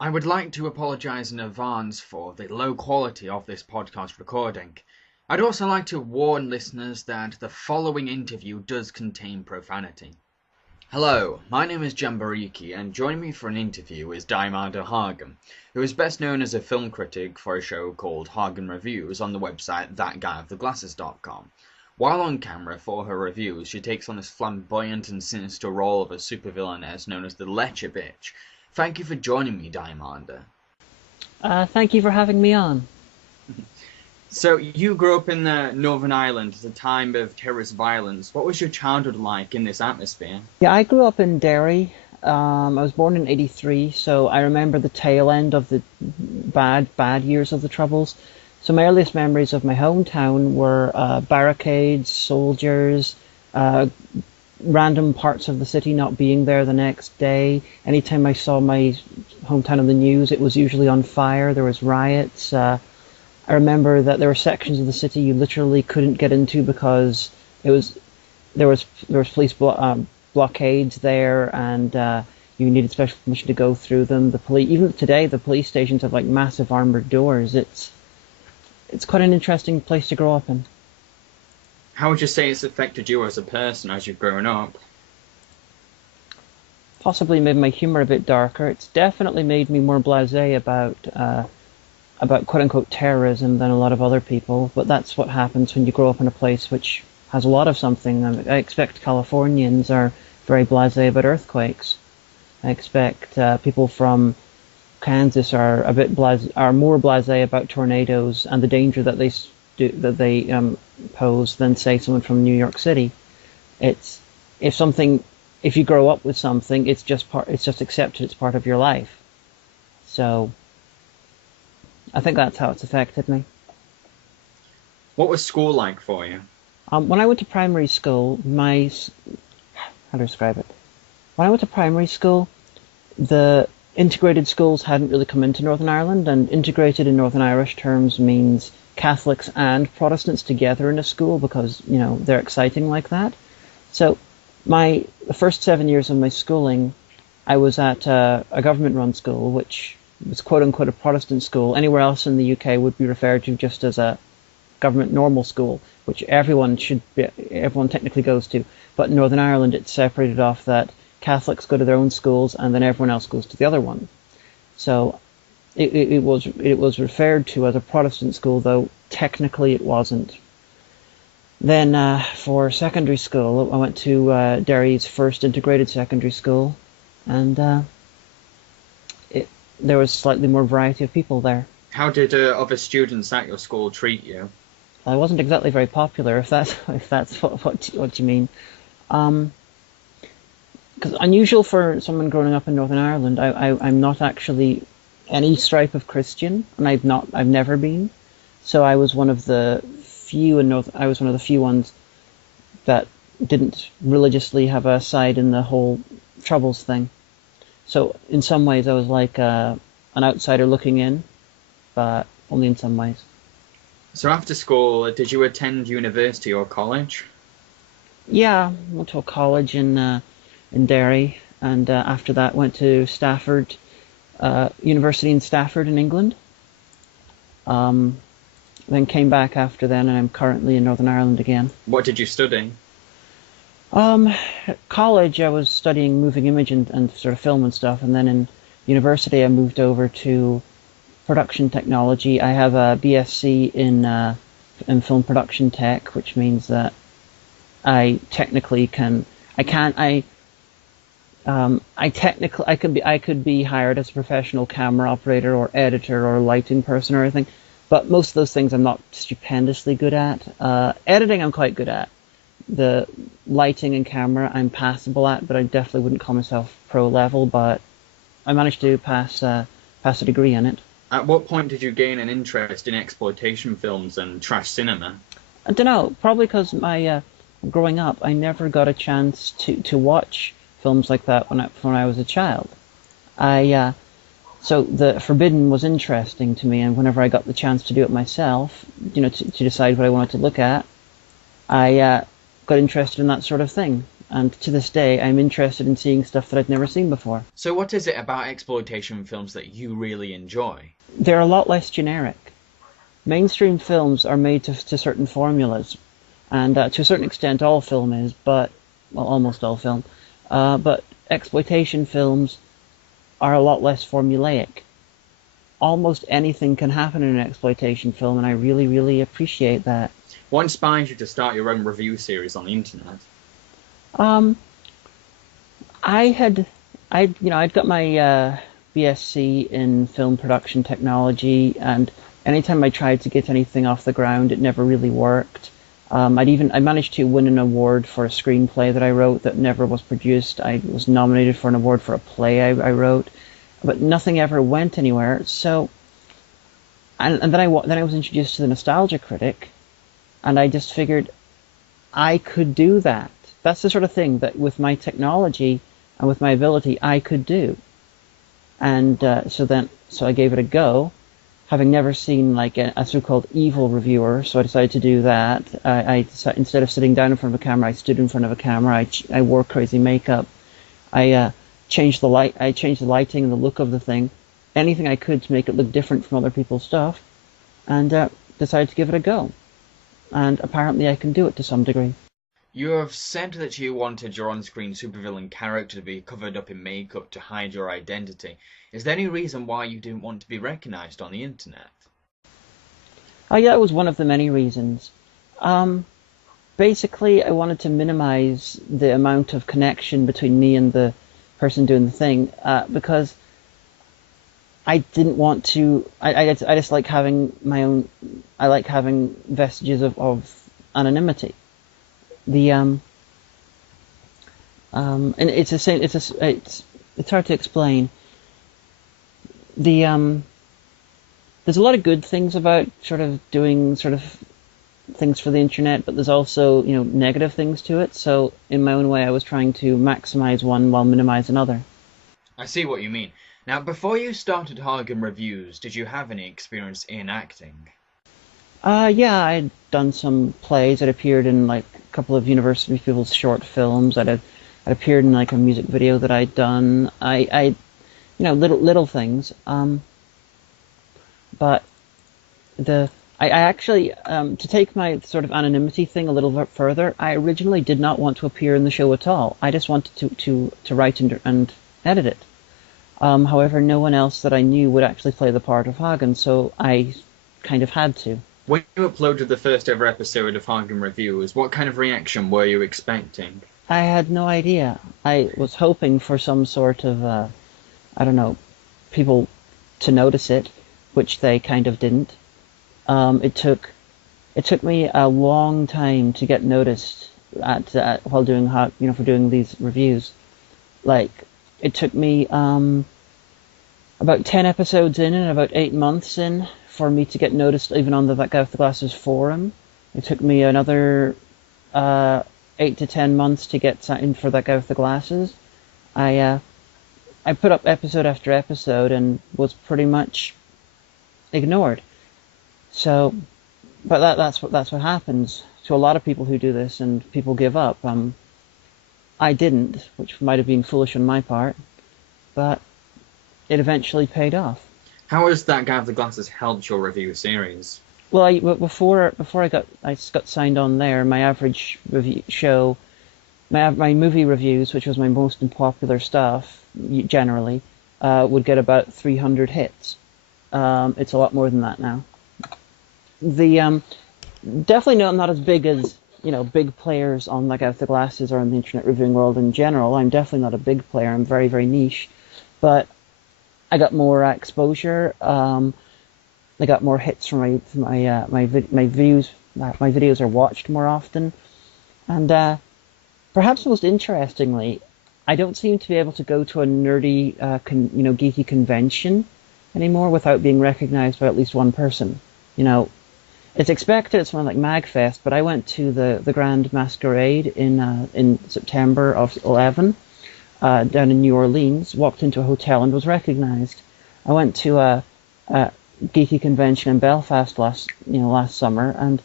I would like to apologise in advance for the low quality of this podcast recording. I'd also like to warn listeners that the following interview does contain profanity. Hello, my name is Jamberuki, and joining me for an interview is Diamandoi Haghan, who is best known as a film critic for a show called Haghan Reviews on the website thatguyoftheglasses.com. While on camera for her reviews, she takes on this flamboyant and sinister role of a supervillainess known as the Lecher Bitch. Thank you for joining me, Diamandoi. Thank you for having me on. So, you grew up in Northern Ireland at a time of terrorist violence. What was your childhood like in this atmosphere? Yeah, I grew up in Derry. I was born in '83, so I remember the tail end of the bad years of the Troubles. So my earliest memories of my hometown were barricades, soldiers, random parts of the city not being there the next day. Anytime I saw my hometown on the news, it was usually on fire. There was riots. I remember that there were sections of the city you literally couldn't get into because there was police blockades there, and you needed special permission to go through them. Even today, the police stations have like massive armored doors. It's quite an interesting place to grow up in. How would you say it's affected you as a person as you've grown up? Possibly made my humor a bit darker. It's definitely made me more blasé about quote-unquote terrorism than a lot of other people, but that's what happens when you grow up in a place which has a lot of something. I expect Californians are very blasé about earthquakes. I expect people from Kansas are more blasé about tornadoes and the danger that they pose than, say, someone from New York City. If you grow up with something, it's just accepted. It's part of your life. So I think that's how it's affected me. What was school like for you? When I went to primary school, how to describe it? When I went to primary school, the integrated schools hadn't really come into Northern Ireland, and integrated in Northern Irish terms means Catholics and Protestants together in a school because, they're exciting like that. So the first 7 years of my schooling, I was at a government-run school, which was quote-unquote a Protestant school. Anywhere else in the UK would be referred to just as a government normal school, which everyone technically goes to. But in Northern Ireland, it's separated off that Catholics go to their own schools and then everyone else goes to the other one. So it was referred to as a Protestant school, though technically it wasn't. Then for secondary school, I went to Derry's first integrated secondary school, and there was slightly more variety of people there. How did other students at your school treat you? I wasn't exactly very popular, if that's what you mean. Because unusual for someone growing up in Northern Ireland, I'm not actually any stripe of Christian, and I've never been. So I was one of the few ones that didn't religiously have a side in the whole Troubles thing. So in some ways I was like an outsider looking in, but only in some ways. So after school, did you attend university or college? Yeah, went to a college in Derry, and after that went to Stafford, University in Stafford in England. Then came back after then, and I'm currently in Northern Ireland again. What did you study? College, I was studying moving image and sort of film and stuff, and then in university I moved over to production technology. I have a BSc in film production tech, which means that I technically I could be hired as a professional camera operator or editor or lighting person or anything, but most of those things I'm not stupendously good at. Editing I'm quite good at. The lighting and camera I'm passable at, but I definitely wouldn't call myself pro level, but I managed to pass a degree in it. At what point did you gain an interest in exploitation films and trash cinema? I don't know, probably because growing up, I never got a chance to watch films like that when I was a child. So the forbidden was interesting to me, and whenever I got the chance to do it myself, to decide what I wanted to look at, I got interested in that sort of thing. and to this day I'm interested in seeing stuff that I'd never seen before. So what is it about exploitation films that you really enjoy? They're a lot less generic. Mainstream films are made to certain formulas, and to a certain extent all film is, but, well, almost all film. But exploitation films are a lot less formulaic. Almost anything can happen in an exploitation film, and I really, really appreciate that. What inspires you to start your own review series on the internet? I'd got my BSc in film production technology, and anytime I tried to get anything off the ground, it never really worked. I managed to win an award for a screenplay that I wrote that never was produced. I was nominated for an award for a play I wrote, but nothing ever went anywhere. So, and then I was introduced to the Nostalgia Critic, and I just figured I could do that. That's the sort of thing that with my technology and with my ability I could do. And so I gave it a go, having never seen like a so-called evil reviewer. So I decided to do that. Instead of sitting down in front of a camera, I stood in front of a camera. I wore crazy makeup. I changed the lighting and the look of the thing, anything I could to make it look different from other people's stuff, and decided to give it a go. And apparently I can do it to some degree. You have said that you wanted your on-screen supervillain character to be covered up in makeup to hide your identity. Is there any reason why you didn't want to be recognised on the internet? Yeah, that was one of the many reasons. Basically, I wanted to minimise the amount of connection between me and the person doing the thing, because I didn't want to. I just like having my own. I like having vestiges of anonymity. And it's the same. It's hard to explain. There's a lot of good things about sort of doing sort of things for the internet, but there's also negative things to it. So in my own way, I was trying to maximize one while minimize another. I see what you mean. Now, before you started Haggan Reviews, did you have any experience in acting? Yeah, I'd done some plays. I'd appeared in like a couple of university people's short films. I'd appeared in like a music video that I'd done. Little things. But I actually, to take my sort of anonymity thing a little bit further, I originally did not want to appear in the show at all. I just wanted to write and edit it. However, no one else that I knew would actually play the part of Haggan, so I kind of had to. When you uploaded the first ever episode of Haggan Reviews, what kind of reaction were you expecting? I had no idea. I was hoping for some sort of, people to notice it, which they kind of didn't. It took me a long time to get noticed while doing for doing these reviews. Like, it took me about 10 episodes in and about 8 months in for me to get noticed even on That Guy with the Glasses forum. It took me another 8 to 10 months to get in for That Guy with the Glasses. I put up episode after episode and was pretty much ignored. So, but that's what happens to a lot of people who do this, and people give up. I didn't, which might have been foolish on my part, but it eventually paid off. How has That Guy with the Glasses helped your review series? Well, before I got signed on there, my average review show, my movie reviews, which was my most unpopular stuff generally, would get about 300 hits. It's a lot more than that now. Definitely not as big as big players on That Guy with the Glasses or in the internet reviewing world in general. I'm definitely not a big player. I'm very, very niche, but I got more exposure. I got more hits from my videos. My videos are watched more often, and perhaps most interestingly, I don't seem to be able to go to a nerdy, geeky convention anymore without being recognized by at least one person. It's expected at something like MagFest, but I went to the Grand Masquerade in September of 2011 down in New Orleans. Walked into a hotel and was recognized. I went to a geeky convention in Belfast last summer, and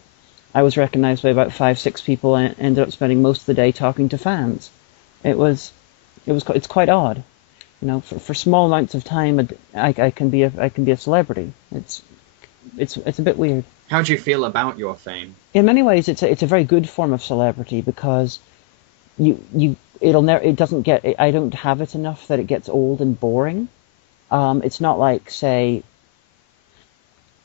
I was recognized by about 5, 6 people, and ended up spending most of the day talking to fans. It's quite odd, you know. For small amounts of time, I can be a celebrity. It's a bit weird. How do you feel about your fame? In many ways, it's a very good form of celebrity, because it doesn't get, I don't have it enough that it gets old and boring. It's not like, say,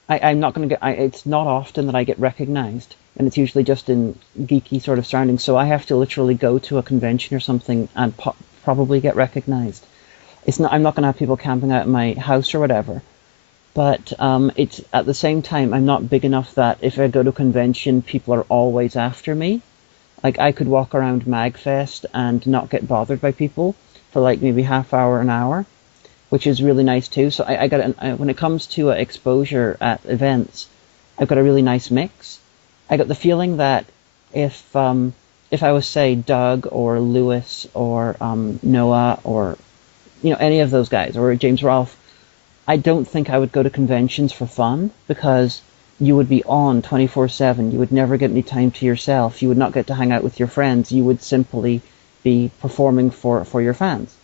I'm not going to get, it's not often that I get recognized, and it's usually just in geeky sort of surroundings, so I have to literally go to a convention or something and probably get recognized. I'm not going to have people camping out in my house or whatever, but it's, at the same time, I'm not big enough that if I go to a convention, people are always after me. Like, I could walk around MagFest and not get bothered by people for like maybe half hour, an hour, which is really nice too. So I got when it comes to exposure at events, I've got a really nice mix. I got the feeling that if I was, say, Doug or Lewis or Noah or, you know, any of those guys, or James Rolfe, I don't think I would go to conventions for fun, because you would be on 24/7. You would never get any time to yourself. You would not get to hang out with your friends. You would simply be performing for your fans,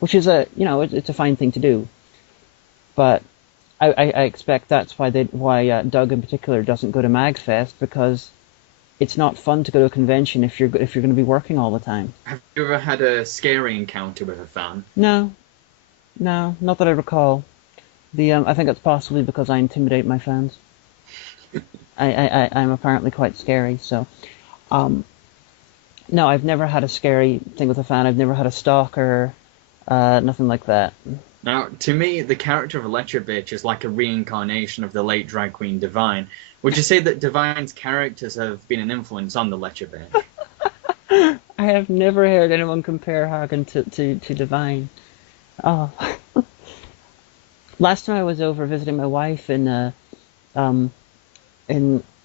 which is it's a fine thing to do. But I expect that's why Doug in particular doesn't go to MagFest, because it's not fun to go to a convention if you're going to be working all the time. Have you ever had a scary encounter with a fan? No, not that I recall. I think it's possibly because I intimidate my fans. I'm apparently quite scary, so no, I've never had a scary thing with a fan. I've never had a stalker, nothing like that. Now, to me, the character of Electra Bitch is like a reincarnation of the late drag queen Divine. Would you say that Divine's characters have been an influence on the Electra Bitch? I have never heard anyone compare Hagen to Divine. Oh. Last time I was over visiting my wife in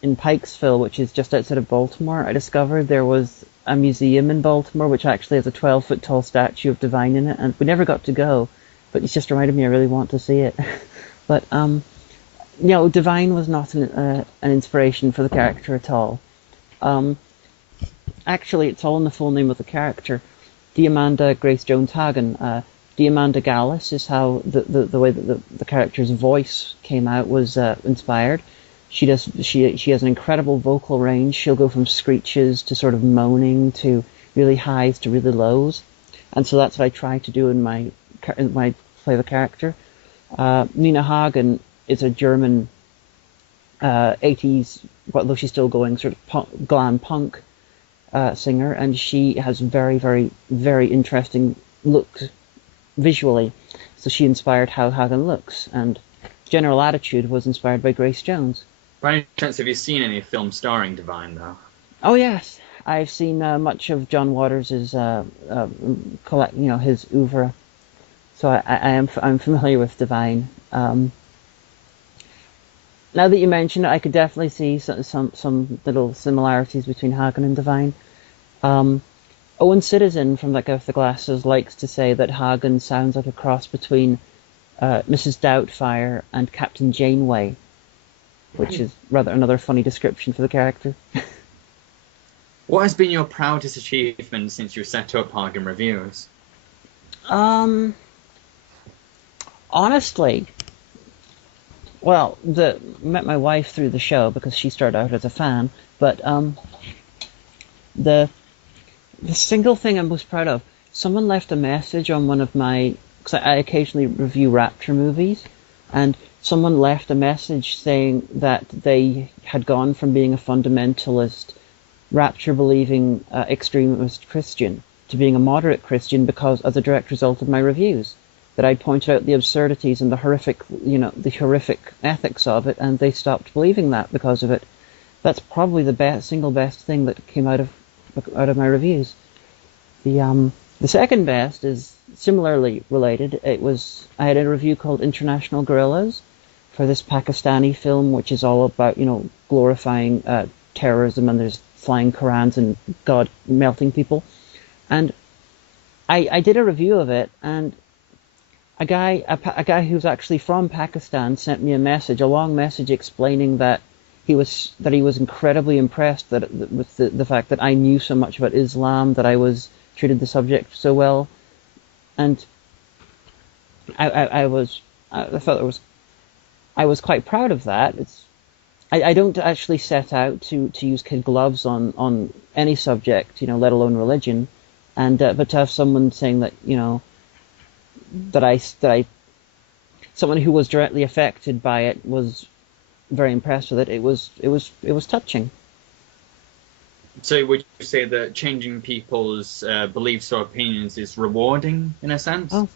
Pikesville, which is just outside of Baltimore, I discovered there was a museum in Baltimore which actually has a 12-foot tall statue of Divine in it, and we never got to go, but it's just reminded me I really want to see it. But Divine was not an inspiration for the character at all. Actually, it's all in the full name of the character, Diamanda Grace Jones Hagan. Diamanda Gallus is how the way that the character's voice came out was inspired. She has an incredible vocal range. She'll go from screeches to sort of moaning to really highs to really lows, and so that's what I try to do in my play the character. Nina Hagen is a German 80s, though she's still going, sort of glam punk singer, and she has very, very, very interesting looks visually. So she inspired how Hagen looks, and general attitude was inspired by Grace Jones. By any chance, have you seen any film starring Divine, though? Oh yes, I've seen much of John Waters' his oeuvre, so I'm familiar with Divine. Now that you mention it, I could definitely see some little similarities between Hagen and Divine. Owen Citizen from The Guy with the Glasses likes to say that Hagen sounds like a cross between Mrs. Doubtfire and Captain Janeway, which is rather another funny description for the character. What has been your proudest achievement since you set up Hagen Reviews? Honestly, well, met my wife through the show because she started out as a fan, but the single thing I'm most proud of, someone left a message on one of my, because I occasionally review Rapture movies, and someone left a message saying that they had gone from being a fundamentalist, Rapture-believing extremist Christian to being a moderate Christian because, as a direct result of my reviews, that I'd pointed out the absurdities and the horrific ethics of it, and they stopped believing that because of it. That's probably the single best thing that came out of my reviews. The second best is similarly related. I had a review called International Guerrillas for this Pakistani film, which is all about, glorifying terrorism, and there's flying Korans and God melting people. And I did a review of it, and a guy who's actually from Pakistan sent me a long message explaining that he was incredibly impressed with the fact that I knew so much about Islam, that I was treated the subject so well, and I was quite proud of that. I don't actually set out to use kid gloves on any subject, let alone religion, and but to have someone saying that that someone who was directly affected by it was very impressed with it. It was touching. So would you say that changing people's beliefs or opinions is rewarding in a sense? Oh,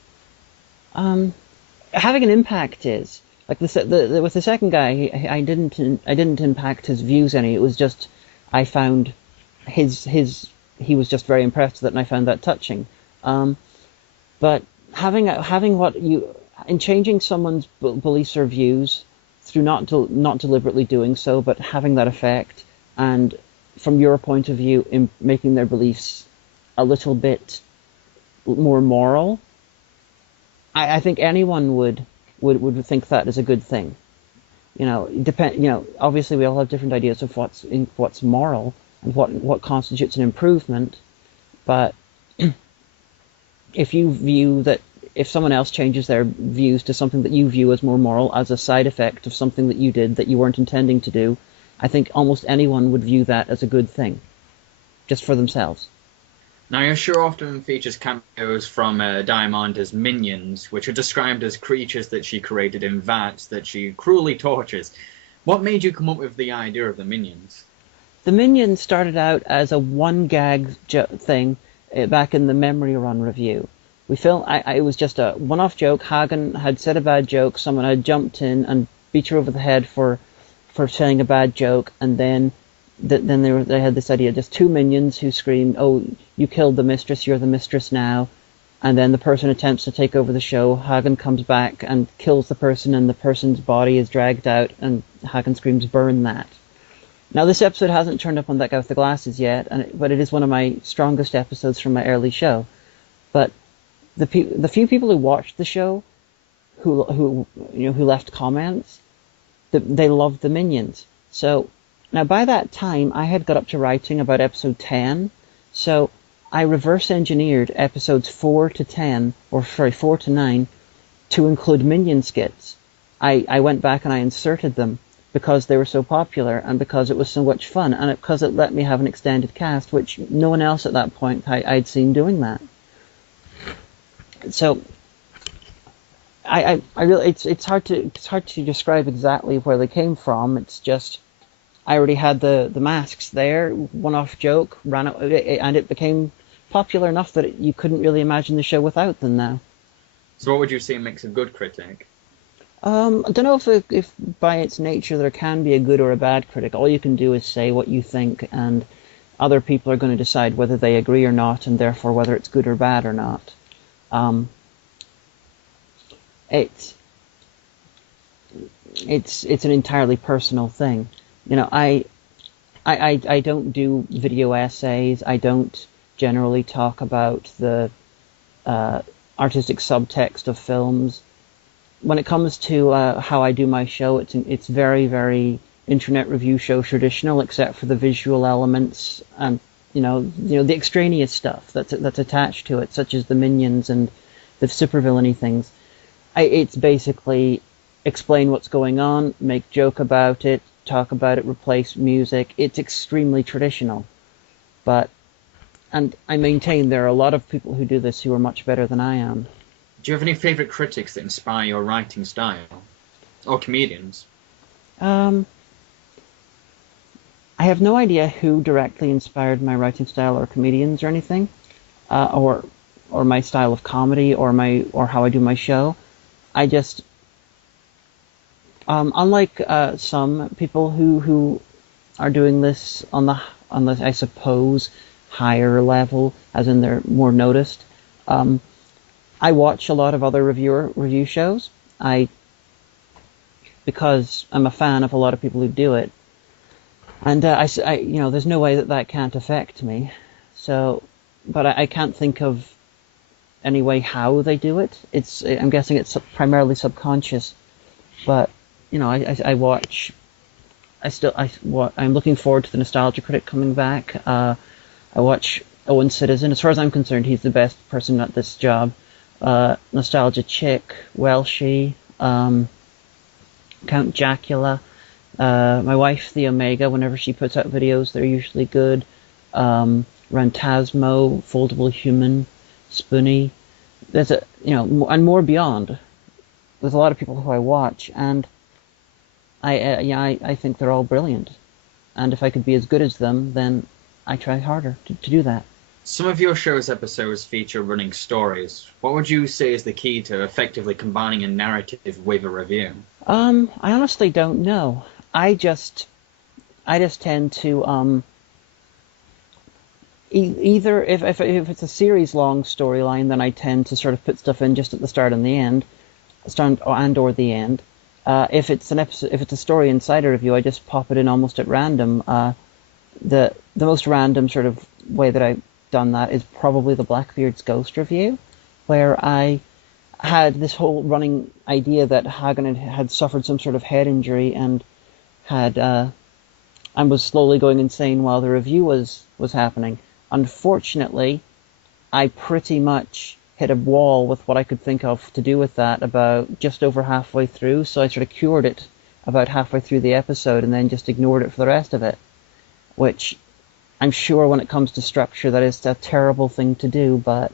having an impact is like with the second guy. I didn't impact his views any. It was just I found he was just very impressed with it, and I found that touching. But having in changing someone's beliefs or views through not deliberately doing so, but having that effect, and from your point of view, in making their beliefs a little bit more moral, I think anyone would think that is a good thing. Obviously we all have different ideas of what's moral and what constitutes an improvement, but if someone else changes their views to something that you view as more moral as a side effect of something that you did that you weren't intending to do, I think almost anyone would view that as a good thing, just for themselves. Now, your show often features cameos from Diamanday's minions, which are described as creatures that she created in vats that she cruelly tortures. What made you come up with the idea of the minions? The minions started out as a one-gag thing back in the Memory Run review. It was just a one-off joke. Haggan had said a bad joke, someone had jumped in and beat her over the head for saying a bad joke, and then they had this idea, just two minions who screamed, "Oh, you killed the mistress, you're the mistress now." And then the person attempts to take over the show. Haggan comes back and kills the person, and the person's body is dragged out, and Haggan screams, "Burn that." Now, this episode hasn't turned up on That Guy with the Glasses yet, but it is one of my strongest episodes from my early show. But the few people who watched the show, who left comments, they loved the minions. So now by that time I had got up to writing about episode 10, so I reverse engineered episodes 4 to 9 to include minion skits. I went back and I inserted them because they were so popular and because it was so much fun, and because it let me have an extended cast, which no one else at that point I'd seen doing that. So I really it's hard to describe exactly where they came from. It's just I already had the masks there, one-off joke, ran out, and it became popular enough that you couldn't really imagine the show without them now. So what would you say makes a good critic? I don't know if by its nature there can be a good or a bad critic. All you can do is say what you think, and other people are going to decide whether they agree or not, and therefore whether it's good or bad or not. It's an entirely personal thing. I don't do video essays. I don't generally talk about the artistic subtext of films. When it comes to how I do my show, it's very, very internet review show traditional, except for the visual elements and the extraneous stuff that's attached to it, such as the minions and the supervillainy things. It's basically explain what's going on, make joke about it, talk about it, replace music. It's extremely traditional, and I maintain there are a lot of people who do this who are much better than I am. Do you have any favourite critics that inspire your writing style? Or comedians? I have no idea who directly inspired my writing style, or comedians or anything, or my style of comedy, or how I do my show. I just, unlike some people who are doing this on the I suppose higher level, as in they're more noticed, I watch a lot of other review shows. Because I'm a fan of a lot of people who do it, and there's no way that can't affect me. So, but I can't think of any way how they do it. I'm guessing it's primarily subconscious. But I watch I'm looking forward to the Nostalgia Critic coming back. I watch Owen Citizen. As far as I'm concerned, he's the best person at this job. Nostalgia Chick, Welshie, Count Jacula, my wife, the Omega, whenever she puts out videos, they're usually good. Rantasmo, Foldable Human, Spoonie. There's and more beyond. There's a lot of people who I watch, and I think they're all brilliant. And if I could be as good as them, then I try harder to do that. Some of your show's episodes feature running stories. What would you say is the key to effectively combining a narrative with a review? I honestly don't know. I just tend to either if it's a series long storyline, then I tend to sort of put stuff in just at the start and the end, or the end. If it's a story inside a review, I just pop it in almost at random. The most random sort of way that I've done that is probably the Blackbeard's Ghost review, where I had this whole running idea that Haggan had suffered some sort of head injury and was slowly going insane while the review was happening. Unfortunately, I pretty much hit a wall with what I could think of to do with that about just over halfway through, so I sort of cured it about halfway through the episode and then just ignored it for the rest of it, which I'm sure when it comes to structure that is a terrible thing to do, but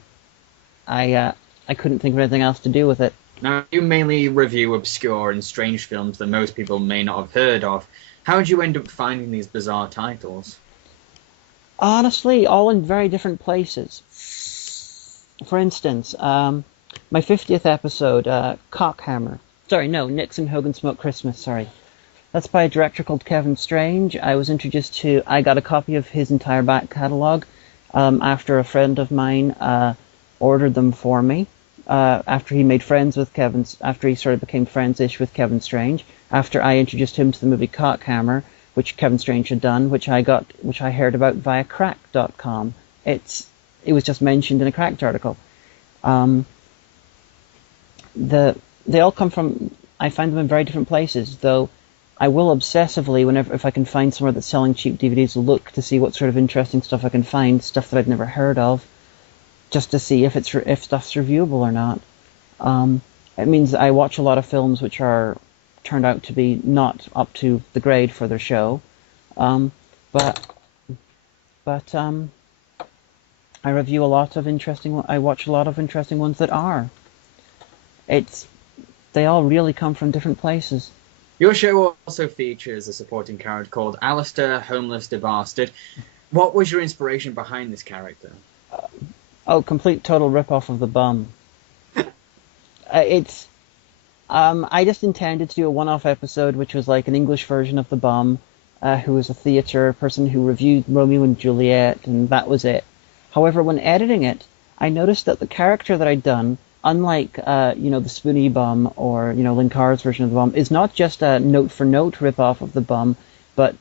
I couldn't think of anything else to do with it. Now, you mainly review obscure and strange films that most people may not have heard of. How did you end up finding these bizarre titles? Honestly, all in very different places. For instance, my 50th episode, Cockhammer. Sorry, no, Nixon, Hogan, Smoke Christmas, sorry. That's by a director called Kevin Strange. I got a copy of his entire back catalogue after a friend of mine ordered them for me. After he sort of became friends-ish with Kevin Strange, after I introduced him to the movie Cockhammer, which Kevin Strange had done, which I heard about via crack.com. It was just mentioned in a Cracked article. They all come from, I find them in very different places, though I will obsessively, if I can find somewhere that's selling cheap DVDs, look to see what sort of interesting stuff I can find, stuff that I've never heard of, just to see if stuff's reviewable or not. It means I watch a lot of films which are turned out to be not up to the grade for their show, but I review a lot of interesting. I watch a lot of interesting ones that are. They all really come from different places. Your show also features a supporting character called Alistair, Homeless the Bastard. What was your inspiration behind this character? Complete total rip-off of the Bum. I just intended to do a one-off episode, which was like an English version of the Bum, who was a theatre person who reviewed Romeo and Juliet, and that was it. However, when editing it, I noticed that the character that I'd done, unlike the Spoonie Bum or Linkar's version of the Bum, is not just a note-for-note rip-off of the Bum, but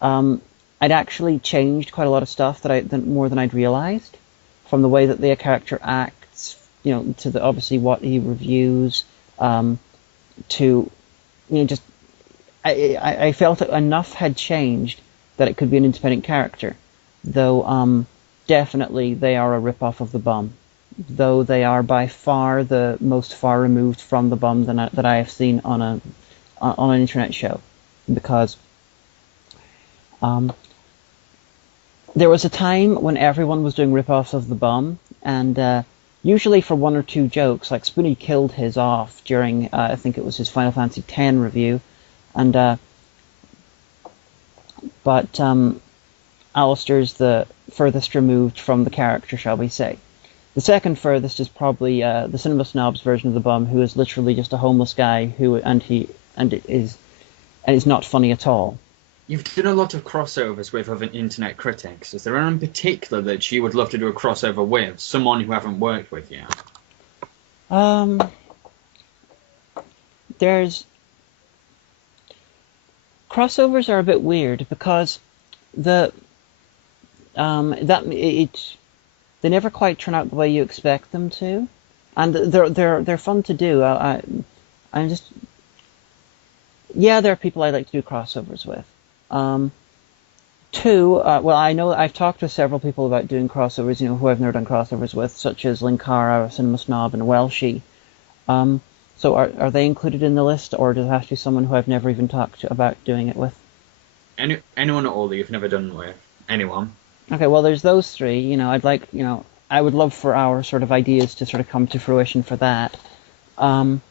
I'd actually changed quite a lot of stuff more than I'd realized, from the way that the character acts, to obviously what he reviews, to just I felt that enough had changed that it could be an independent character, though definitely they are a rip-off of the Bum, though they are by far the most far removed from the Bum that I have seen on an internet show, because there was a time when everyone was doing rip-offs of the Bum, and usually for one or two jokes, like Spoonie killed his off during, I think it was his Final Fantasy X review, and but Alistair's the furthest removed from the character, shall we say. The second furthest is probably the Cinema Snob's version of the Bum, who is literally just a homeless guy and is not funny at all. You've done a lot of crossovers with other internet critics. Is there anyone in particular that you would love to do a crossover with? Someone who haven't worked with yet? Crossovers are a bit weird because they never quite turn out the way you expect them to, and they're fun to do. Yeah, there are people I like to do crossovers with. Um, Two, well, I know I've talked to several people about doing crossovers, who I've never done crossovers with, such as Linkara, Cinema Snob, and Welshie. Um, so are they included in the list, or does it have to be someone who I've never even talked to about doing it with? Anyone at all that you've never done with? Anyone? Okay, well, there's those three. I would love for our sort of ideas to sort of come to fruition for that. Um,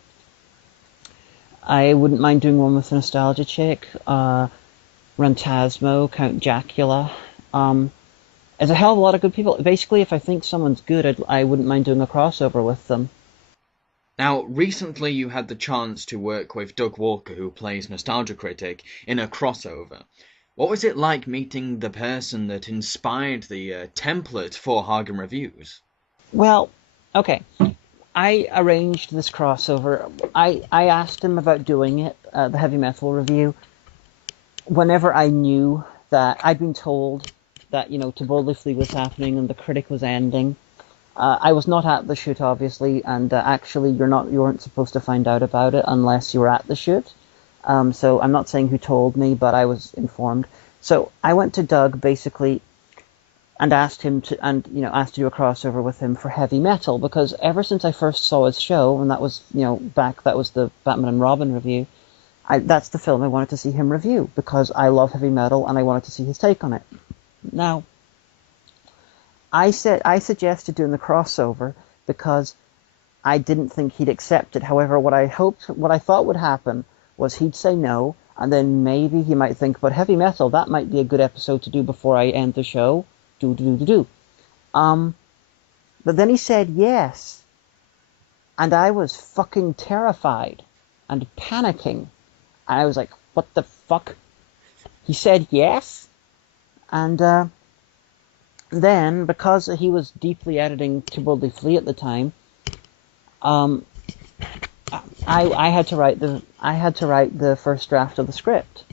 I wouldn't mind doing one with Nostalgia Chick, Rantasmo, Count Jacula. There's a hell of a lot of good people. Basically, if I think someone's good, I wouldn't mind doing a crossover with them. Now, recently you had the chance to work with Doug Walker, who plays Nostalgia Critic, in a crossover. What was it like meeting the person that inspired the template for Hagen Reviews? Well, okay. I arranged this crossover. I asked him about doing it, the heavy metal review, whenever I knew that I'd been told that, To Boldly Flee was happening and the critic was ending. I was not at the shoot, obviously, and actually you weren't supposed to find out about it unless you were at the shoot. So I'm not saying who told me, but I was informed. So I went to Doug, basically, and asked him to do a crossover with him for heavy metal, because ever since I first saw his show, and that was, that was the Batman and Robin review, that's the film I wanted to see him review, because I love heavy metal and I wanted to see his take on it. Now, I suggested doing the crossover because I didn't think he'd accept it. However, what I thought would happen was he'd say no, and then maybe he might think, but heavy metal, that might be a good episode to do before I end the show. But then he said yes, and I was fucking terrified and panicking. And I was like, what the fuck? He said yes, and then, because he was deeply editing To Boldly Flee at the time, I had to write the first draft of the script,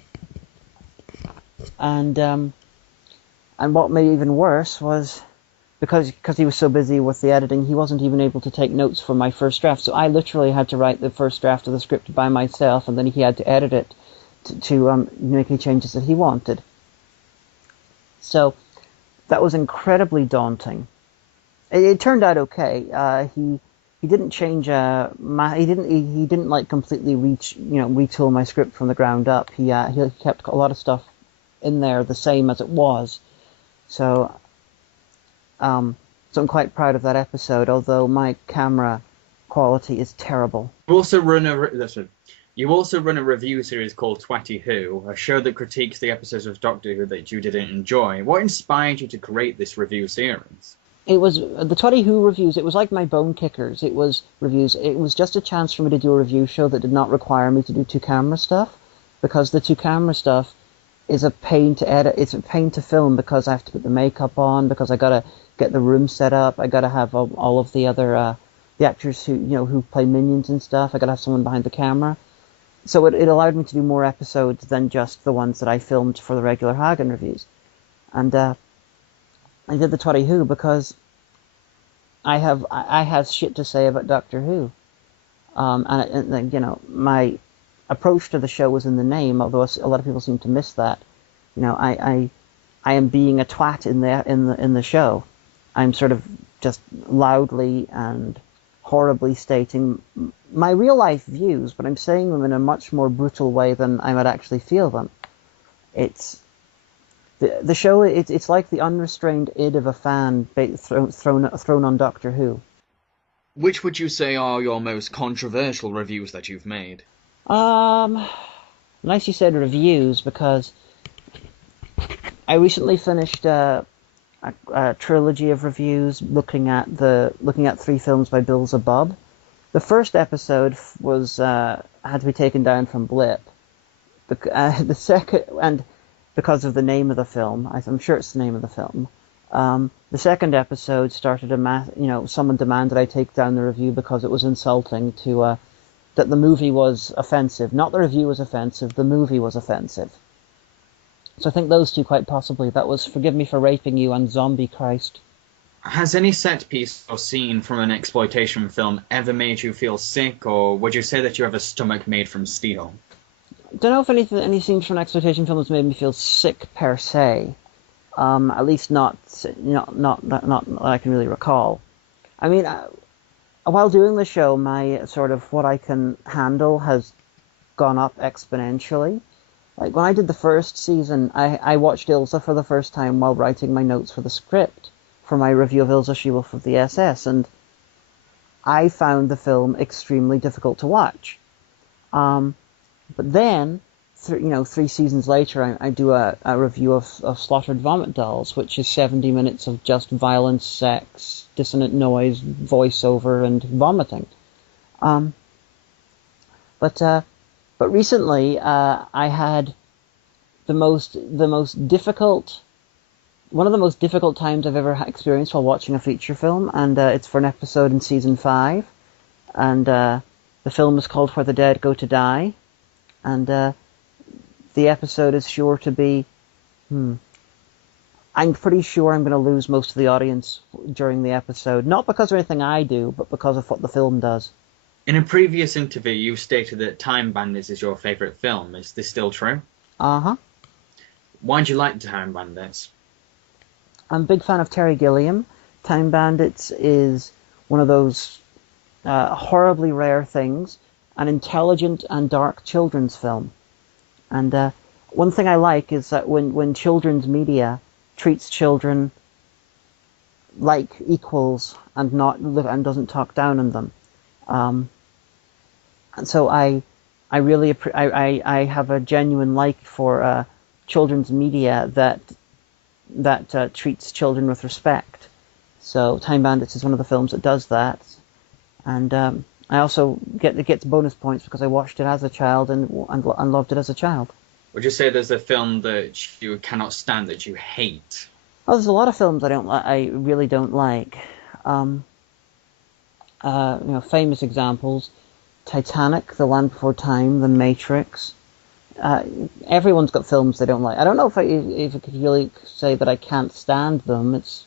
and what made it even worse was because he was so busy with the editing, he wasn't even able to take notes for my first draft. So I literally had to write the first draft of the script by myself, and then he had to edit it to make any changes that he wanted. So that was incredibly daunting. It turned out okay. He didn't change he didn't like completely retool my script from the ground up. He kept a lot of stuff in there the same as it was. So I'm quite proud of that episode, although my camera quality is terrible. You also run a review series called Twatty Who, a show that critiques the episodes of Doctor Who that you didn't enjoy. What inspired you to create this review series? It was the Twatty Who reviews. It was like my Bone Kickers. It was reviews. It was just a chance for me to do a review show that did not require me to do two-camera stuff, because the two-camera stuff is a pain to edit. It's a pain to film because I have to put the makeup on, because I gotta get the room set up. I gotta have all of the other the actors who play minions and stuff. I gotta have someone behind the camera. So it allowed me to do more episodes than just the ones that I filmed for the regular Hagen reviews. And I did the Twatty Who because I have shit to say about Doctor Who. And my approach to the show was in the name, although a lot of people seem to miss that. I am being a twat in the show. I'm sort of just loudly and horribly stating my real life views, but I'm saying them in a much more brutal way than I might actually feel them. It's the show. It's like the unrestrained id of a fan thrown on Doctor Who. Which would you say are your most controversial reviews that you've made? Nice you said reviews, because I recently finished a trilogy of reviews looking at 3 films by Bill Zabub. The first episode was had to be taken down from Blip. The second, and because of the name of the film, I'm sure it's the name of the film. The second episode started someone demanded I take down the review because it was insulting to that the movie was offensive. Not the review was offensive, the movie was offensive. So I think those two, quite possibly. That was Forgive Me for Raping You and Zombie Christ. Has any set piece or scene from an exploitation film ever made you feel sick, or would you say that you have a stomach made from steel? Don't know if any scenes from an exploitation film has made me feel sick per se. At least not that I can really recall. I mean, while doing the show, my sort of what I can handle has gone up exponentially. Like when I did the first season, I watched Ilsa for the first time while writing my notes for the script for my review of Ilsa She-Wolf of the SS, and I found the film extremely difficult to watch. But then, 3 seasons later, I do a review of Slaughtered Vomit Dolls, which is 70 minutes of just violence, sex, dissonant noise, voiceover, and vomiting. But recently, I had one of the most difficult times I've ever experienced while watching a feature film, and it's for an episode in season 5, and the film is called Where the Dead Go to Die, and the episode is sure to be, I'm pretty sure I'm going to lose most of the audience during the episode, not because of anything I do, but because of what the film does. In a previous interview, you stated that Time Bandits is your favourite film. Is this still true? Uh-huh. Why do you like Time Bandits? I'm a big fan of Terry Gilliam. Time Bandits is one of those horribly rare things, an intelligent and dark children's film. And one thing I like is that when children's media treats children like equals and doesn't talk down on them, and so I really I have a genuine like for children's media that treats children with respect. So Time Bandits is one of the films that does that, and I also gets bonus points because I watched it as a child and loved it as a child. Would you say there's a film that you cannot stand, that you hate? Oh, there's a lot of films I really don't like. Famous examples: Titanic, The Land Before Time, The Matrix. Everyone's got films they don't like. I don't know if I could really say that I can't stand them. It's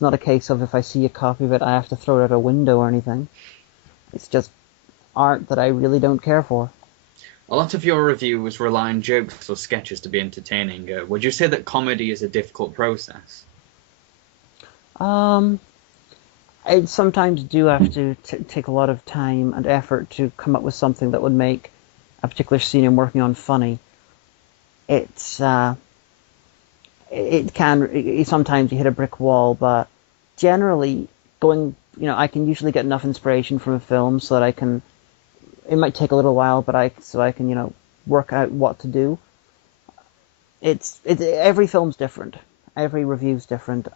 not a case of if I see a copy of it, I have to throw it out a window or anything. It's just art that I really don't care for. A lot of your reviews rely on jokes or sketches to be entertaining. Would you say that comedy is a difficult process? I sometimes do have to take a lot of time and effort to come up with something that would make a particular scene I'm working on funny. Sometimes you hit a brick wall, but generally I can usually get enough inspiration from a film so that it might take a little while, but I can work out what to do. Every film's different. Every review's different.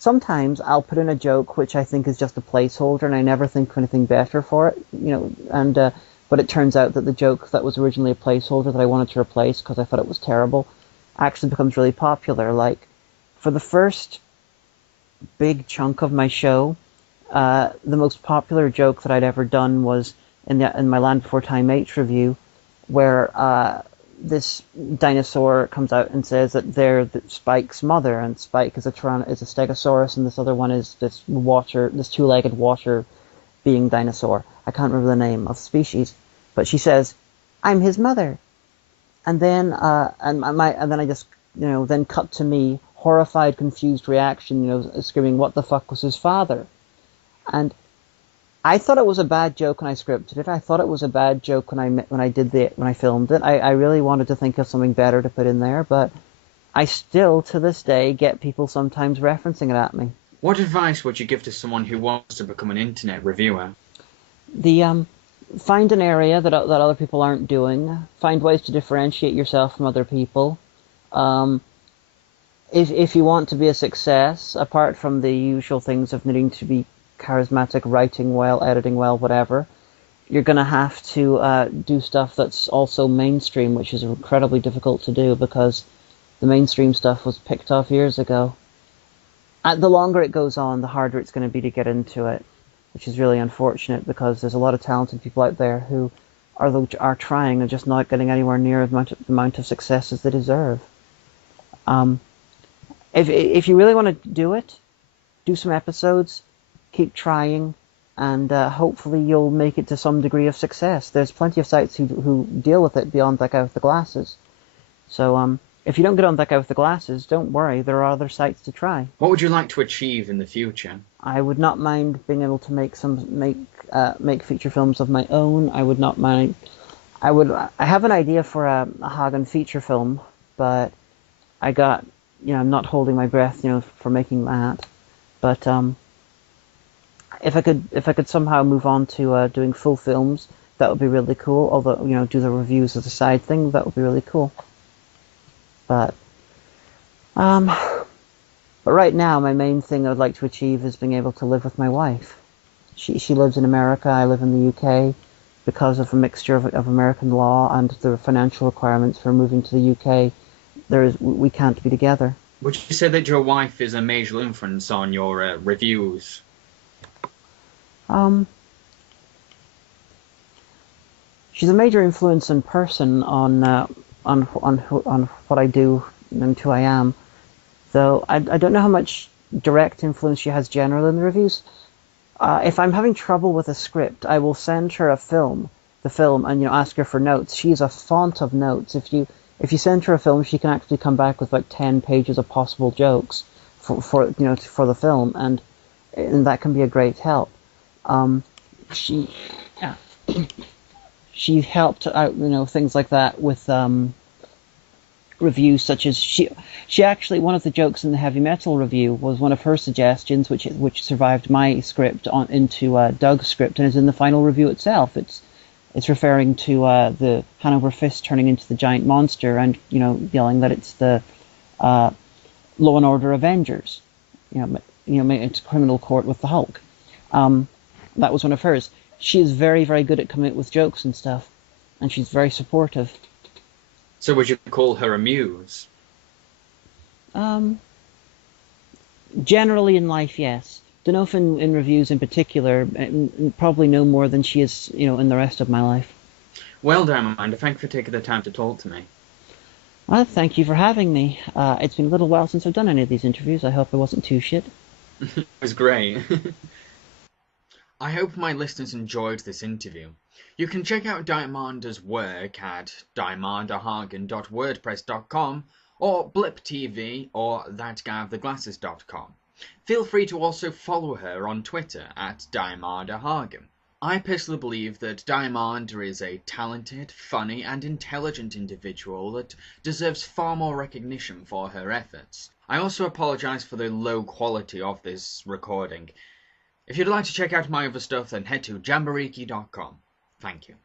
Sometimes I'll put in a joke which I think is just a placeholder, and I never think of anything better for it, but it turns out that the joke that was originally a placeholder that I wanted to replace because I thought it was terrible actually becomes really popular. Like, for the first big chunk of my show, the most popular joke that I'd ever done was in my Land Before Time H review, where this dinosaur comes out and says that they're Spike's mother, and Spike is a Stegosaurus, and this other one is this two-legged water-being dinosaur. I can't remember the name of the species, but she says, "I'm his mother," and then then I just then cut to me, horrified, confused reaction, screaming, "What the fuck was his father?" And I thought it was a bad joke when I scripted it. I thought it was a bad joke when I filmed it. I really wanted to think of something better to put in there, but I still, to this day, get people sometimes referencing it at me. What advice would you give to someone who wants to become an internet reviewer? Find an area that other people aren't doing. Find ways to differentiate yourself from other people. If you want to be a success, apart from the usual things of needing to be charismatic, writing well, editing well, whatever, you're going to have to do stuff that's also mainstream, which is incredibly difficult to do because the mainstream stuff was picked off years ago. The longer it goes on, the harder it's going to be to get into it, which is really unfortunate because there's a lot of talented people out there who are trying and just not getting anywhere near the amount of success as they deserve. If you really want to do it, do some episodes, keep trying, and hopefully you'll make it to some degree of success. There's plenty of sites who deal with it beyond that guy with the glasses. So if you don't get on that guy with the glasses, don't worry, there are other sites to try. What would you like to achieve in the future? I would not mind being able to make feature films of my own. I would not mind. I have an idea for a Hagen feature film, but I'm not holding my breath, for making that. But if I could somehow move on to doing full films, that would be really cool. Although, do the reviews as a side thing, that would be really cool. But right now, my main thing I would like to achieve is being able to live with my wife. She lives in America, I live in the UK. Because of a mixture of American law and the financial requirements for moving to the UK, we can't be together. Would you say that your wife is a major influence on your reviews? She's a major influence in person on what I do and who I am. Though I don't know how much direct influence she has generally in the reviews. If I'm having trouble with a script, I will send her the film, and ask her for notes. She's a font of notes. If you send her a film, she can actually come back with like 10 pages of possible jokes for the film, and that can be a great help. She helped out things like that with reviews such as she actually, one of the jokes in the heavy metal review was one of her suggestions, which survived my script into Doug's script and is in the final review itself. It's referring to the Hanover Fist turning into the giant monster and yelling that it's the Law and Order Avengers. It's criminal court with the Hulk. That was one of hers. She is very, very good at coming up with jokes and stuff, and she's very supportive. So would you call her a muse? Generally in life, yes. Don't know if in reviews in particular, probably no more than she is, in the rest of my life. Well, Diamandai, thank you for taking the time to talk to me. Well, thank you for having me. It's been a little while since I've done any of these interviews. I hope I wasn't too shit. It was great. I hope my listeners enjoyed this interview. You can check out Diamandai's work at diamandaihagen.wordpress.com or Blip TV or thatguyoftheglasses.com. Feel free to also follow her on Twitter at Diamandai. I personally believe that Diamandai is a talented, funny and intelligent individual that deserves far more recognition for her efforts. I also apologise for the low quality of this recording. If you'd like to check out my other stuff, then head to Jamberuki.com. Thank you.